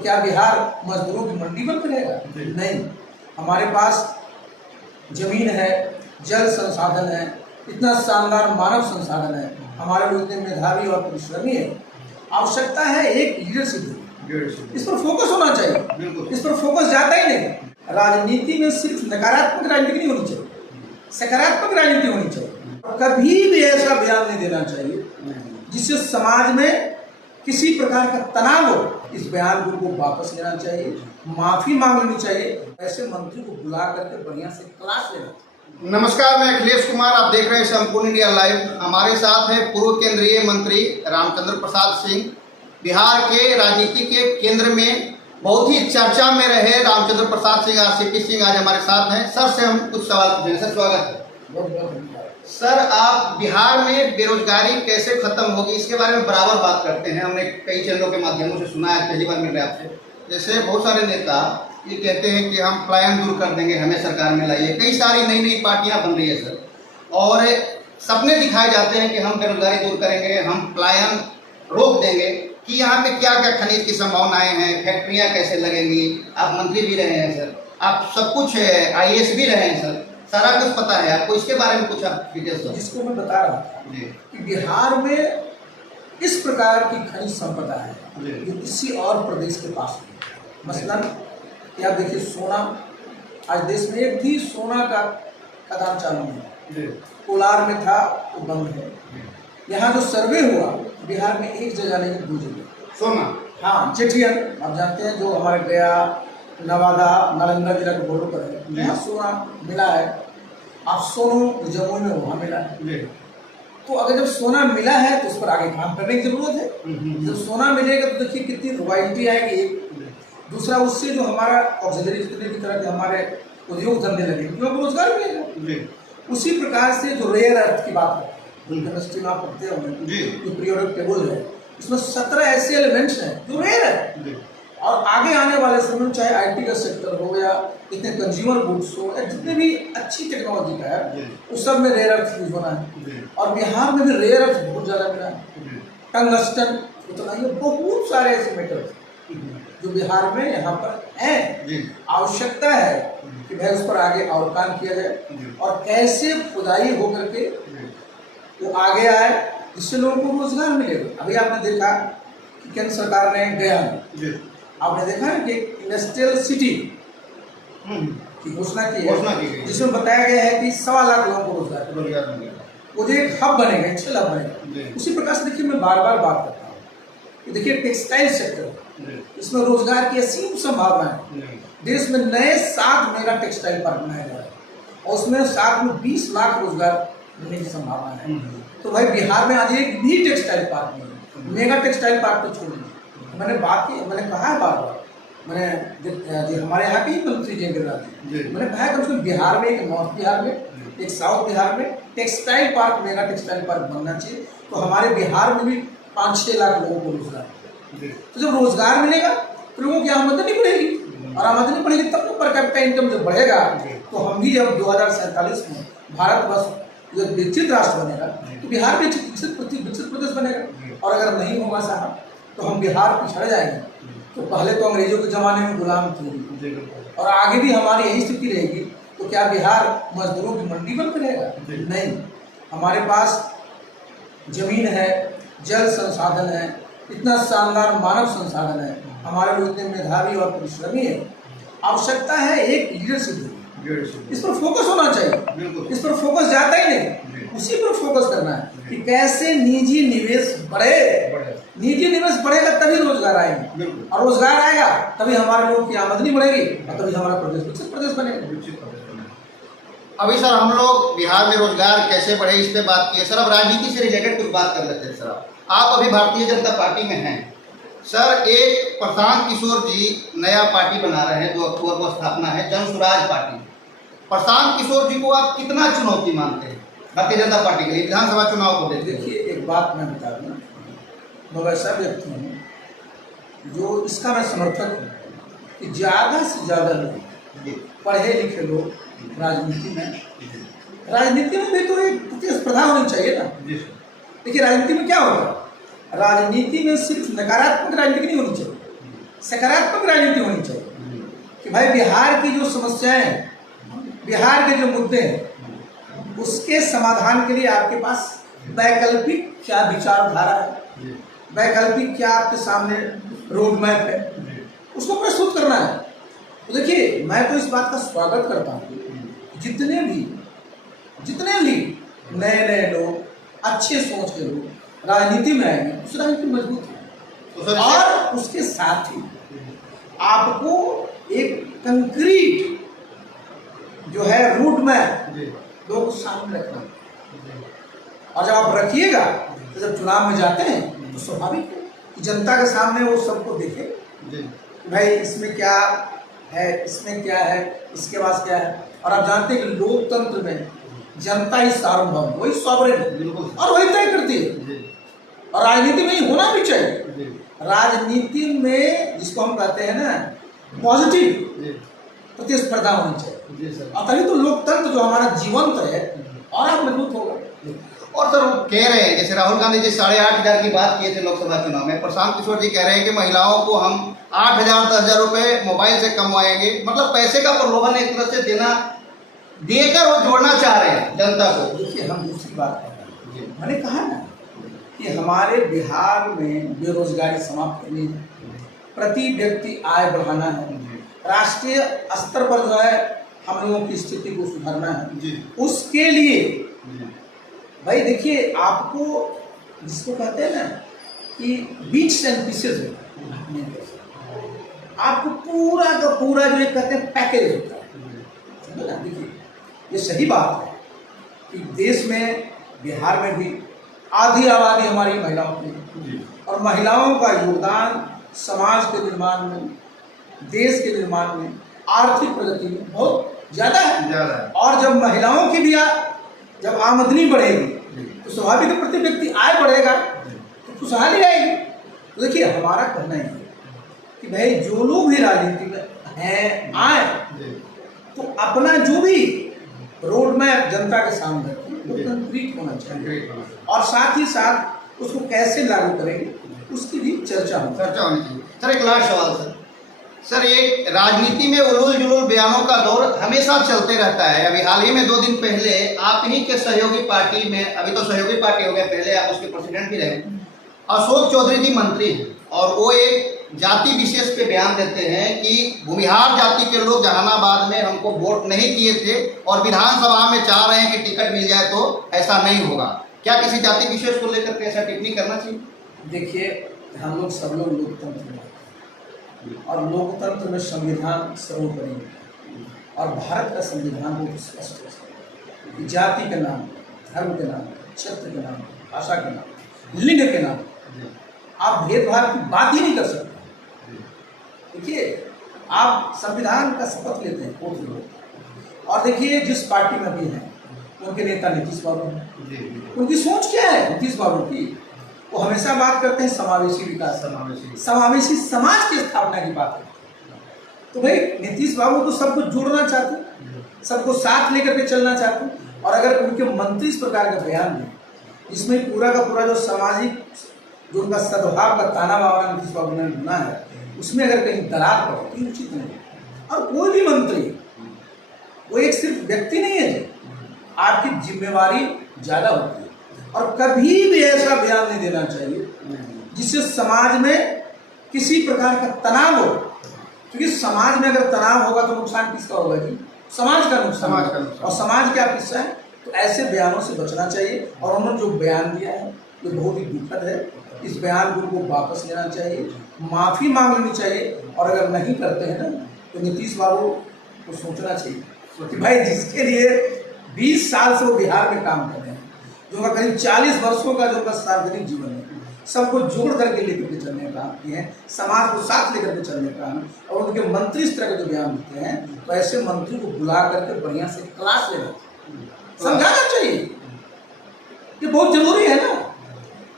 तो क्या बिहार मजदूरों की मंडी बन रहेगा? नहीं। हमारे पास जमीन है, जल संसाधन है, इतना शानदार मानव संसाधन है, हमारे लोग इतने मेधावी और परिश्रमी है। आवश्यकता है एक लीडरशिप, इस पर फोकस होना चाहिए। इस पर फोकस जाता ही नहीं। राजनीति में सिर्फ नकारात्मक राजनीति नहीं होनी चाहिए, सकारात्मक राजनीति होनी चाहिए। कभी भी ऐसा बयान नहीं देना चाहिए जिससे समाज में किसी प्रकार का तनाव हो। इस बयान को वापस लेना चाहिए, माफी मांग लेनी चाहिए, ऐसे मंत्री को बुला करके बढ़िया से क्लास लेना चाहिए। नमस्कार, मैं अखिलेश कुमार, आप देख रहे हैं संपूर्ण इंडिया लाइव। हमारे साथ है पूर्व केंद्रीय मंत्री रामचंद्र प्रसाद सिंह। बिहार के राजनीति के केंद्र में बहुत ही चर्चा में रहे रामचंद्र प्रसाद सिंह, आरसीपी सिंह आज हमारे साथ हैं। सर से हम कुछ सवाल पूछेंगे। सर स्वागत है। बहुत बहुत धन्यवाद। सर, आप बिहार में बेरोजगारी कैसे खत्म होगी इसके बारे में बराबर बात करते हैं। हमने कई चैनलों के माध्यमों से सुना है, पहली बार मिल रहे हैं आपसे। जैसे बहुत सारे नेता ये कहते हैं कि हम पलायन दूर कर देंगे, हमें सरकार में लाइए। कई सारी नई नई पार्टियां बन रही है सर, और सपने दिखाए जाते हैं कि हम बेरोजगारी दूर करेंगे, हम पलायन रोक देंगे। कि यहाँ पे क्या क्या खनिज की संभावनाएं हैं, फैक्ट्रियाँ कैसे लगेंगी। आप मंत्री भी रहे हैं सर, आप सब कुछ IAS भी रहे हैं सर, सारा कुछ पता है आपको। इसके बारे में कुछ आप डिटेल्स दो। जिसको मैं बता रहा था कि बिहार में इस प्रकार की खनिज संपदा है जो किसी और प्रदेश के पास नहीं। मसलन क्या देखिए, सोना आज देश में एक भी सोना का खदान चालू नहीं है। कोलार में था वो बंद है। यहाँ जो सर्वे हुआ बिहार में एक जगह नहीं, 2 जगह सोना। हाँ, जेठियन आप जानते हैं, जो हमारे गया, नवादा, नालंदा जिला के बॉर्डर पर है, यहाँ सोना मिला है। आप सोनू जमुई में वहाँ मिला है। तो अगर जब सोना मिला है तो उस पर आगे काम करने की जरूरत है। जब सोना मिलेगा तो देखिए कितनी रॉयल्टी आएगी। दूसरा, उससे जो हमारा ऑक्सिलरी की तरह के हमारे उद्योग धंधे लगे, क्योंकि रोजगार मिलेगा। उसी प्रकार से जो रेयर अर्थ की बात है, केमिस्ट्री में आप पढ़ते होंगे, जो पीरियोडिक टेबल है, इसमें 17 ऐसे एलिमेंट्स हैं जो रेयर है। और आगे आने वाले समय में चाहे IT का सेक्टर हो या इतने कंज्यूमर गुड्स हो या जितने भी अच्छी टेक्नोलॉजी का है, उस सब में रेयर अर्थ यूज होना है। और बिहार में भी रेयर अर्थ बहुत ज़्यादा मिला है। टंगस्टन उतना ही, बहुत सारे ऐसे मेटल जो बिहार में यहाँ पर हैं। आवश्यकता है कि भाई उस पर आगे और काम किया जाए और कैसे खुदाई हो करके वो आगे आए, जिससे लोगों को रोजगार मिलेगा। अभी आपने देखा कि केंद्र सरकार ने गया, आपने देखा है कि इंडस्ट्रियल सिटी की घोषणा की है, जिसमें बताया गया है कि 1.25 लाख लोगों को रोजगार मिलेगा। वो जो एक हब बनेगा, एक हब बनेगा। उसी प्रकार से देखिए, मैं बार बार बात करता हूँ कि देखिए टेक्सटाइल सेक्टर, इसमें रोजगार की असीम संभावना है। देश में नए 7 मेगा टेक्सटाइल पार्क बनाए जा रहे हैं और उसमें साथ में 20 लाख रोजगार मिलने की संभावना है। तो भाई बिहार में आज एक भी टेक्सटाइल पार्क नहीं है। मेगा टेक्सटाइल पार्क तो छोड़ दीजिए। मैंने बात की, मैंने कहा है बार बार, मैंने हमारे यहाँ के ही मंत्री जयंत राजी, मैंने कहा है कि बिहार में, एक नॉर्थ बिहार में, एक साउथ बिहार में textile park, mega textile park बनना चाहिए। तो हमारे बिहार में भी 5-6 लाख लोगों को रोजगार मिलेगा। तो जब रोजगार मिलेगा तो लोगों की आमदनी बढ़ेगी, और आमदनी बढ़ेगी तब तो पर कैपिटा इनकम जब बढ़ेगा तो हम भी जब 2047 में भारतवर्ष जब विकसित राष्ट्र बनेगा तो बिहार भी विकसित प्रदेश बनेगा। और अगर नहीं होगा साहब तो हम बिहार पिछड़ जाएंगे। तो पहले तो अंग्रेजों के ज़माने में गुलाम थे और आगे भी हमारी यही स्थिति रहेगी। तो क्या बिहार मजदूरों की मंडी बन रहेगा? नहीं। हमारे पास जमीन है, जल संसाधन है, इतना शानदार मानव संसाधन है, हमारे लोग इतने मेधावी और परिश्रमी है। आवश्यकता है एक लीडरशिप, इस पर फोकस होना चाहिए। इस पर फोकस जाता ही नहीं, उसी पर फोकस करना है कि कैसे निजी निवेश बढ़े। निजी निवेश बढ़ेगा तभी रोजगार आएंगे, और रोजगार आएगा तभी हमारे लोगों की आमदनी बढ़ेगी और तभी हमारा प्रदेश विकसित प्रदेश बनेगा। अभी सर हम लोग बिहार में रोजगार कैसे बढ़े इस पे बात की है। सर अब राजनीति से रिलेटेड कुछ बात कर लेते हैं। सर आप अभी भारतीय जनता पार्टी में हैं। सर एक प्रशांत किशोर जी नया पार्टी बना रहे हैं, 2 अक्टूबर को स्थापना है, जन स्वराज पार्टी। प्रशांत किशोर जी को आप कितना चुनौती मानते हैं भारतीय जनता पार्टी के लिए विधानसभा चुनाव को? देखिए, एक बात मैं बता दूँ, मैं ऐसा व्यक्ति हूँ जो इसका मैं समर्थक हूँ कि ज़्यादा से ज़्यादा लोग, पढ़े लिखे लोग राजनीति में भी तो एक प्रतिस्पर्धा होनी चाहिए ना। देखिए, राजनीति में क्या होगा, राजनीति में सिर्फ नकारात्मक राजनीति नहीं होनी चाहिए, सकारात्मक राजनीति होनी चाहिए कि भाई बिहार की जो समस्याएं हैं, बिहार के जो मुद्दे हैं, उसके समाधान के लिए आपके पास वैकल्पिक क्या विचारधारा है, वैकल्पिक क्या आपके सामने रोड मैप है, उसको प्रस्तुत करना है। तो देखिए, मैं तो इस बात का स्वागत करता हूँ जितने भी नए नए लोग, अच्छे सोच के लोग राजनीति में आएंगे, उस राजनीति मजबूत है। और उसके साथ ही आपको एक कंक्रीट जो है रूट मैप लोगों को सामने रखना है। और जब आप रखिएगा तो जब चुनाव में जाते हैं तो स्वाभाविक है कि जनता के सामने वो सबको देखे भाई इसमें क्या है, इसमें क्या है, इसके पास क्या है। और आप जानते हैं कि लोकतंत्र में जनता ही सार्वभौम, वही सॉवरेन है और वही तय करती है। और राजनीति में ही होना भी चाहिए। राजनीति में जिसको हम कहते हैं ना पॉजिटिव प्रतिस्पर्धा होनी चाहिए, और तभी तो लोकतंत्र जो हमारा जीवंत है और मजबूत होगा। और सर वो कह रहे हैं, जैसे राहुल गांधी जी 8,500 की बात किए थे लोकसभा चुनाव में, प्रशांत किशोर जी कह रहे हैं कि महिलाओं को हम 8,000 10,000 रुपए मोबाइल से कमवाएंगे। मतलब पैसे का प्रलोभन एक तरह से देकर वो जोड़ना चाह रहे हैं जनता को। देखिए, हम दूसरी बात कर रहे हैं, मैंने कहा ना कि हमारे बिहार में बेरोजगारी समाप्त करनी है, प्रति व्यक्ति आय बढ़ाना है, राष्ट्रीय स्तर पर जो है हम लोगों की स्थिति को सुधारना है। उसके लिए भाई देखिए, आपको जिसको कहते हैं ना कि बीट्स एंड पीसेस होता है, आपको पूरा का पूरा जो कहते हैं पैकेज होता है। देखिए, ये सही बात है कि देश में, बिहार में भी आधी आबादी हमारी महिलाओं की, और महिलाओं का योगदान समाज के निर्माण में, देश के निर्माण में, आर्थिक प्रगति में बहुत ज़्यादा है। और जब महिलाओं की भी जब आमदनी बढ़ेगी तो स्वाभाविक प्रति व्यक्ति आय बढ़ेगा तो खुशहाली आएगी। तो देखिए, हमारा कहना है कि भाई जो लोग भी राजनीति में हैं आए तो अपना जो भी रोड मैप जनता के सामने वो कंक्रीट होना चाहिए, और साथ ही साथ उसको कैसे लागू करेंगे उसकी भी चर्चा होनी चाहिए। सर एक लास्ट सवाल सर ये राजनीति में उलूल जुलूल बयानों का दौर हमेशा चलते रहता है। अभी हाल ही में 2 दिन पहले आप ही के सहयोगी पार्टी में, अभी तो सहयोगी पार्टी हो गए, पहले आप उसके प्रेसिडेंट भी रहे, अशोक चौधरी जी मंत्री हैं, और वो एक जाति विशेष पे बयान देते हैं कि भूमिहार जाति के लोग जहानाबाद में हमको वोट नहीं किए थे और विधानसभा में चाह रहे हैं कि टिकट मिल जाए तो ऐसा नहीं होगा। क्या किसी जाति विशेष को लेकर के ऐसा टिप्पणी करना चाहिए? देखिए, हम लोग सब लोग लोकतंत्र में, और लोकतंत्र में संविधान सर्वोपरि है, और भारत का संविधान बहुत स्पष्ट है कि जाति के नाम, धर्म के नाम, क्षेत्र के नाम, भाषा के नाम, लिंग के नाम आप भेदभाव की बात ही नहीं कर सकते। देखिए, आप संविधान का शपथ लेते हैं बहुत लोग, और देखिए जिस पार्टी में भी हैं उनके नेता नीतीश बाबू हैं, उनकी सोच क्या है नीतीश बाबू की? वो हमेशा बात करते हैं समावेशी विकास, समावेशी समाज की स्थापना की बात है। तो भाई नीतीश बाबू तो सबको जोड़ना चाहते हैं, सबको साथ लेकर के चलना चाहते हैं, और अगर उनके मंत्री इस प्रकार का बयान दें इसमें पूरा का पूरा जो सामाजिक, जो उनका सद्भाव का ताना बाना नीतीश बाबू ने बुना है, उसमें अगर कहीं दरार पड़े तो उचित नहीं। और कोई भी मंत्री, वो एक सिर्फ व्यक्ति नहीं है, आपकी जिम्मेवारी ज़्यादा होती है, और कभी भी ऐसा बयान नहीं देना चाहिए जिससे समाज में किसी प्रकार का तनाव हो, क्योंकि समाज में अगर तनाव होगा तो नुकसान किसका होगा जी? समाज का नुकसान। और समाज क्या हिस्सा है, तो ऐसे बयानों से बचना चाहिए। और उन्होंने जो बयान दिया है ये बहुत ही दुखद है, इस बयान को उनको वापस लेना चाहिए, माफ़ी मांग लेनी चाहिए, और अगर नहीं करते हैं ना तो नीतीश बाबू को सोचना चाहिए कि भाई जिसके लिए 20 साल से वो बिहार में काम कर रहे हैं, जो उनका करीब 40 वर्षों का जो उनका सार्वजनिक जीवन है, सबको जोड़ करके लेकर के चलने का काम किए हैं, समाज को साथ लेकर के चलने का काम, और उनके मंत्री इस तरह के जो बयान देते हैं तो ऐसे मंत्री को बुला करके बढ़िया से क्लास लेना, समझाना चाहिए। ये बहुत जरूरी है ना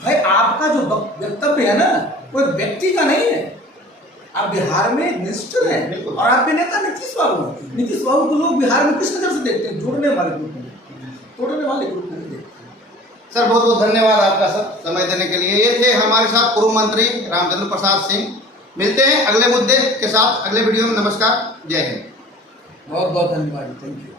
भाई, आपका जो वक्तव्य है ना वो एक व्यक्ति का नहीं है। आप बिहार में मिनिस्टर हैं और आपके नेता नीतीश बाबू हैं। नीतीश बाबू को लोग बिहार में किस नजर से देखते हैं? जोड़ने वाले ग्रुप में, तोड़ने वाले ग्रुप में देखते हैं। सर बहुत बहुत धन्यवाद आपका सर समय देने के लिए। ये थे हमारे साथ पूर्व मंत्री रामचंद्र प्रसाद सिंह, मिलते हैं अगले मुद्दे के साथ अगले वीडियो में। नमस्कार, जय हिंद। बहुत बहुत धन्यवाद, थैंक यू।